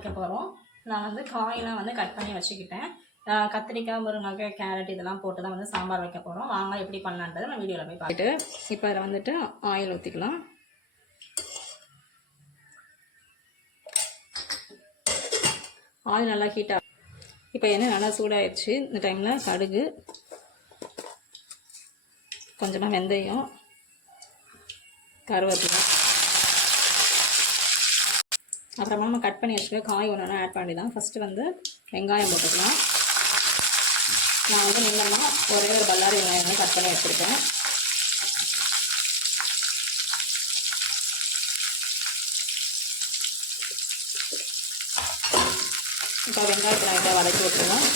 வைக்க போகிறோம் நான் வந்து காயெல்லாம் வந்து கட் பண்ணி வச்சுக்கிட்டேன். கத்திரிக்காய் முருங்கைக்காய் கேரட் இதெல்லாம் போட்டு தான் வந்து சாம்பார் வைக்க போகிறோம் வாங்க எப்படி பண்ணலான்றதை நான் வீடியோவில் போய் பார்த்துட்டு இப்போ அதில் வந்துட்டு ஆயில் ஊற்றிக்கலாம் ஆயில் நல்லா ஹீட்டாக இப்போ எண்ணெய் நல்லா சூடாயிடுச்சு இந்த டைமில் கடுகு கொஞ்சமாக வெந்தயம் கருவேப்பிலை அப்புறமா நம்ம கட் பண்ணி வச்சுக்க காய் ஒன்று ஆட் பண்ணி தான் ஃபஸ்ட்டு வந்து வெங்காயம் போட்டுக்கலாம். நான் வந்து நீளமாக ஒரே ஒரு பல்லாரி வெங்காயம் வந்து கட் பண்ணி வச்சுருக்கேன். இப்போ வெங்காயத்தை லைட்டாக வதக்கி விட்டுருவோம்.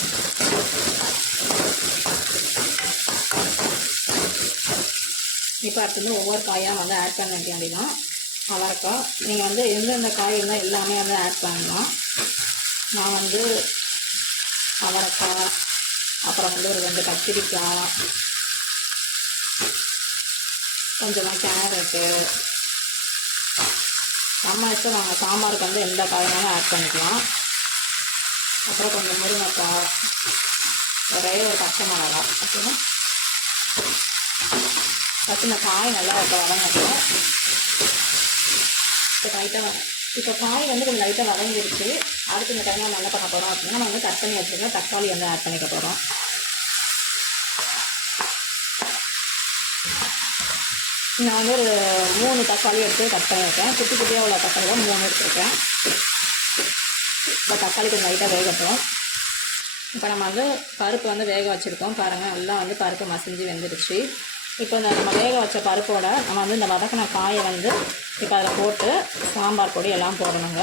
இப்போ அடுத்து வந்து ஒவ்வொரு காயாக வந்து ஆட் பண்ண வேண்டியதான் அவரைக்காய் நீங்கள் வந்து எந்தெந்த காய் இருந்தால் எல்லாமே வந்து ஆட் பண்ணலாம். நான் வந்து அவரைக்காய் அப்புறம் வந்து ஒரு ரெண்டு கத்திரிக்காய் கொஞ்சமாக கேரட்டு. நம்ம இஷ்டம் நாங்கள் சாம்பாருக்கு வந்து எந்த காயினாலும் ஆட் பண்ணிக்கலாம். அப்புறம் கொஞ்சம் முருங்கைக்காய் ஒரே ஒரு பச்சை மிளகா ஓகேவா ஃபஸ்ட்டு இந்த காய் நல்லா இப்போ வதங்கட்டும் இப்போ லைட்டாக இப்போ காய் வந்து கொஞ்சம் லைட்டாக வதங்கிருச்சு. அடுத்து இந்த டைமில் நம்ம என்ன பண்ண போகிறோம் அப்படின்னா நம்ம வந்து கட் பண்ணி வச்சுருக்கோம் தக்காளி வந்து ஆட் பண்ணிக்க போகிறோம் நான் வந்து ஒரு மூணு தக்காளி எடுத்து கட் பண்ணியிருக்கேன். குட்டி குட்டியாக உள்ள தக்காளி தான் மூணு எடுத்துருக்கேன். இப்போ தக்காளி கொஞ்சம் லைட்டாக வேகட்டும். இப்போ நம்ம வந்து பருப்பு வந்து வேக வச்சுருக்கோம். பாருங்கள் நல்லா வந்து பருப்பு மசிஞ்சு வெந்துடுச்சு இப்போ இந்த நம்ம வேக வச்ச பருப்போட நம்ம வந்து இந்த வதக்கின காயை வந்து இப்போ அதில் போட்டு சாம்பார் பொடி எல்லாம் போடணுங்க.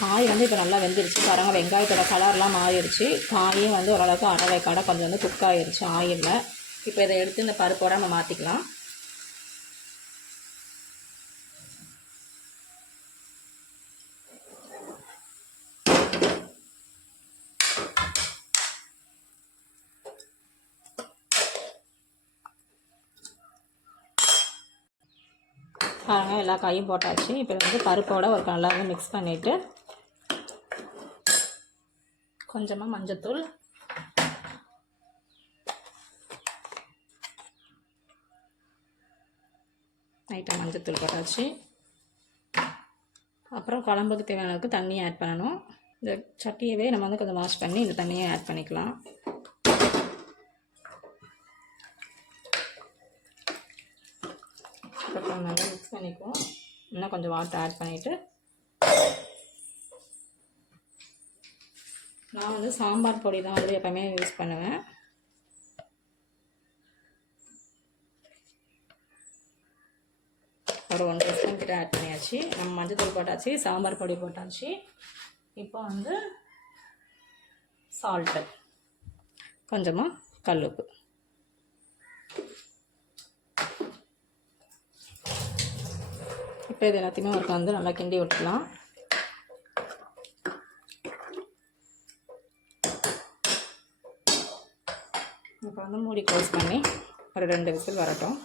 காய் வந்து இப்போ நல்லா வெந்துருச்சு. பாருங்கள் வெங்காயத்தோட கலர்லாம் மாறிடுச்சு. காயும் வந்து ஓரளவுக்கு அரை கடை கொஞ்சம் வந்து குக் ஆகிருச்சு ஆயிலில். இப்போ இதை எடுத்து இந்த பருப்போட நம்ம மாற்றிக்கலாம் பாருங்கள் எல்லா காயும் போட்டாச்சு. இப்போ வந்து பருப்போட ஒரு நல்லா வந்து மிக்ஸ் பண்ணிவிட்டு கொஞ்சமாக மஞ்சத்தூள். லைட்டாக மஞ்சத்தூள் போட்டாச்சு. அப்புறம் குழம்புக்கு தேவையான அளவுக்கு தண்ணி ஆட் பண்ணணும். இந்த சட்டியவே நம்ம வந்து கொஞ்சம் வாஷ் பண்ணி இந்த தண்ணியை ஆட் பண்ணிக்கலாம். அப்புறம் நல்லா மிக்ஸ் பண்ணிக்குவோம். இன்னும் கொஞ்சம் வாட்டர் ஆட் பண்ணிவிட்டு நான் வந்து சாம்பார் பொடி தான் வந்து எப்போவுமே யூஸ் பண்ணுவேன். ஒரு ஒன் ஸ்பூன் கிட்ட ஆட் பண்ணியாச்சு. நம்ம மஞ்சள் தூள் போட்டாச்சு சாம்பார் பொடி போட்டாச்சு. இப்போ வந்து சால்ட்டு கொஞ்சமாக கல்லுப்பு. இப்போ இது எல்லாத்தையுமே ஒரு வந்து நல்லா கிண்டி விட்டுக்கலாம். இப்போ வந்து மூடி க்ளோஸ் பண்ணி ஒரு ரெண்டு விசில் வரட்டும்.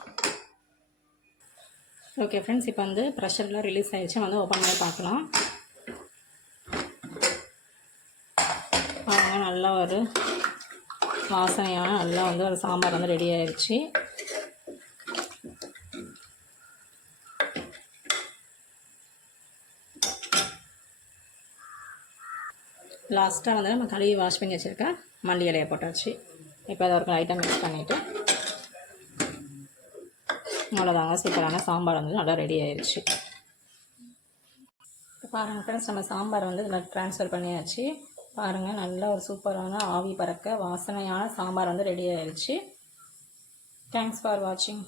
ஓகே ஃப்ரெண்ட்ஸ் இப்போ வந்து ப்ரெஷர்லாம் ரிலீஸ் ஆகிடுச்சு வந்து ஓப்பன் பண்ணி பார்க்கலாம். பாருங்க நல்லா ஒரு வாசனையான நல்லா வந்து ஒரு சாம்பார் வந்து ரெடி ஆயிடுச்சு. லாஸ்ட்டாக வந்து நம்ம கழுவி வாஷ் பண்ணி வச்சுருக்க மல்லி இலையை போட்டாச்சு இப்போ அதை ஒரு ஐட்டம் மிக்ஸ் பண்ணிவிட்டு அவ்வளோதாங்க சூப்பரான சாம்பார் வந்து நல்லா ரெடி ஆயிடுச்சு இப்போ பாருங்கள் ஃப்ரெண்ட்ஸ் நம்ம சாம்பார் வந்து இதில் ட்ரான்ஸ்ஃபர் பண்ணியாச்சு. பாருங்கள் நல்ல ஒரு சூப்பரான ஆவி பறக்க வாசனையான சாம்பார் வந்து ரெடி ஆயிடுச்சு தேங்க்ஸ் ஃபார் வாட்சிங்